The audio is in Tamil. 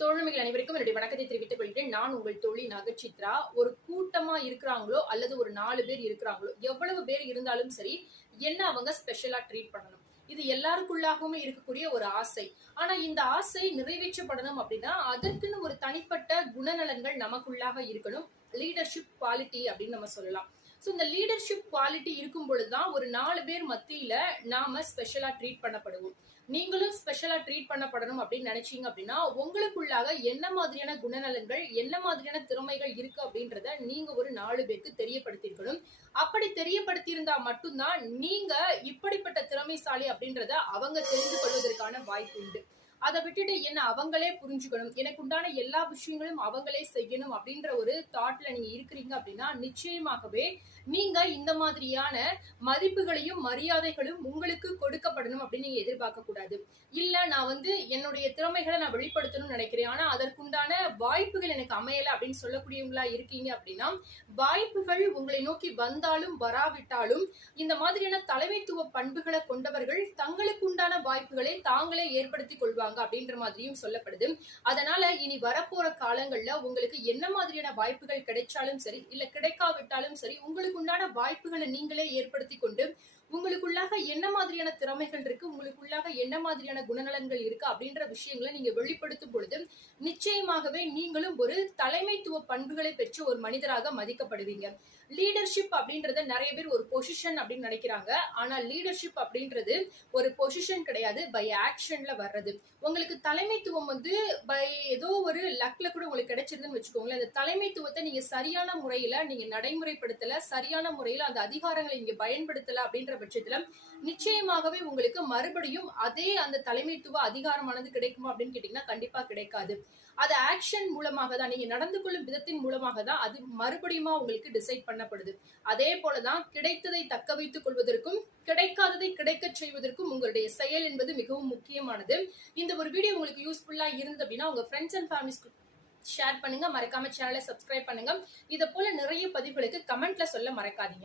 தோழமைகள் அனைவருக்கும் என்னுடைய வணக்கத்தை தெரிவித்துக் கொள்கிறேன். நான் உங்கள் தோழி நகச்சித்ரா. ஒரு கூட்டமா இருக்கிறாங்களோ அல்லது ஒரு 4 பேர் இருக்கிறாங்களோ, எவ்வளவு பேர் இருந்தாலும் சரி, என்ன அவங்க ஸ்பெஷலா ட்ரீட் பண்ணணும். இது எல்லாருக்குள்ளாகவுமே இருக்கக்கூடிய ஒரு ஆசை. ஆனா இந்த ஆசை நிறைவேற்றப்படணும் அப்படின்னா, அதற்குன்னு ஒரு தனிப்பட்ட குணநலன்கள் நமக்குள்ளாக இருக்கணும். லீடர்ஷிப் குவாலிட்டி அப்படின்னு நம்ம சொல்லலாம். சோ இந்த லீடர்ஷிப் குவாலிட்டி இருக்கும் பொழுதுதான் ஒரு 4 பேர் மத்தியில நாம ஸ்பெஷலா ட்ரீட் பண்ணப்படுவோம். நீங்களும் ஸ்பெஷலா ட்ரீட் பண்ணப்படணும் அப்படின்னு நினைச்சீங்க அப்படின்னா, உங்களுக்குள்ளாக என்ன மாதிரியான குணநலன்கள், என்ன மாதிரியான திறமைகள் இருக்கு அப்படின்றத நீங்க ஒரு 4 பேருக்கு தெரியப்படுத்தியிருக்கணும். அப்படி தெரியப்படுத்தியிருந்தா மட்டும்தான் நீங்க இப்படிப்பட்ட திறமைசாலி அப்படின்றத அவங்க தெரிந்து கொள்வதற்கான வாய்ப்பு உண்டு. அதை விட்டுட்டு என்ன அவங்களே புரிஞ்சுக்கணும், எனக்கு உண்டான எல்லா விஷயங்களும் அவங்களே செய்யணும் அப்படின்ற ஒரு தாட்ல நீங்க இருக்கிறீங்க அப்படின்னா, நிச்சயமாகவே நீங்க இந்த மாதிரியான மதிப்புகளையும் மரியாதைகளும் உங்களுக்கு கொடுக்கப்படணும் அப்படின்னு நீங்க எதிர்பார்க்க கூடாது. இல்ல நான் என்னுடைய திறமைகளை நான் வெளிப்படுத்தணும்னு நினைக்கிறேன், ஆனா அதற்குண்டான வாய்ப்புகள் எனக்கு அமையல அப்படின்னு சொல்லக்கூடியவங்களா இருக்கீங்க அப்படின்னா, வாய்ப்புகள் உங்களை நோக்கி வந்தாலும் வராவிட்டாலும் இந்த மாதிரியான தலைமைத்துவ பண்புகளை கொண்டவர்கள் தங்களுக்கு உண்டான வாய்ப்புகளை தாங்களே ஏற்படுத்திக் கொள்வாங்க அப்படின்ற மாதிரியும் சொல்லப்படுது. அதனால இனி வரப்போற காலங்கள்ல உங்களுக்கு என்ன மாதிரியான வாய்ப்புகள் கிடைச்சாலும் சரி, இல்ல கிடைக்காவிட்டாலும் சரி, உங்களுக்கு உண்டான வாய்ப்புகளை நீங்களே ஏற்படுத்தி கொண்டு உங்களுக்குள்ளாக என்ன மாதிரியான திறமைகள் இருக்கு, உங்களுக்குள்ளாக என்ன மாதிரியான குணநலன்கள் இருக்கு அப்படின்ற விஷயங்களை நீங்க வெளிப்படுத்தும் பொழுது நிச்சயமாகவே நீங்களும் ஒரு தலைமைத்துவ பண்புகளை பெற்ற ஒரு மனிதராக மதிக்கப்படுவீங்க. லீடர்ஷிப் அப்படின்றத நிறைய பேர் ஒரு பொசிஷன் அப்படின்னு நினைக்கிறாங்க. ஆனா லீடர்ஷிப் அப்படின்றது ஒரு பொசிஷன் கிடையாது, பை ஆக்ஷன்ல வர்றது. உங்களுக்கு தலைமைத்துவம் பை ஏதோ ஒரு லக்ல கூட உங்களுக்கு கிடைச்சிருதுன்னு வச்சுக்கோங்களேன். அந்த தலைமைத்துவத்தை நீங்க சரியான முறையில நீங்க நடைமுறைப்படுத்தல, சரியான முறையில அந்த அதிகாரங்களை நீங்க பயன்படுத்தல அப்படின்ற பட்சத்துல நிச்சயமாகவே உங்களுக்கு மறுபடியும் அதே அந்த தலைமைத்துவ அதிகாரமானது கிடைக்குமா அப்படின்னு கேட்டீங்கன்னா கண்டிப்பா கிடைக்காது. அது ஆக்ஷன் மூலமாக தான், நீங்க நடந்து கொள்ளும் விதத்தின் மூலமாக தான் அது மறுபடியுமா உங்களுக்கு டிசைட் பண்ணப்படுது. அதே போலதான் கிடைத்ததை தக்க வைத்துக் கொள்வதற்கும் கிடைக்காததை கிடைக்க செய்வதற்கும் உங்களுடைய செயல் என்பது மிகவும் முக்கியமானது. இந்த ஒரு வீடியோ உங்களுக்கு யூஸ்ஃபுல்லா இருந்தது அப்படின்னா உங்க ஃப்ரெண்ட்ஸ் அண்ட் ஃபேமிலிஸ்க்கு ஷேர் பண்ணுங்க. மறக்காம சேனலை சப்ஸ்கிரைப் பண்ணுங்க. இதை போல நிறைய பதிவுகளுக்கு கமெண்ட்ல சொல்ல மறக்காதீங்க.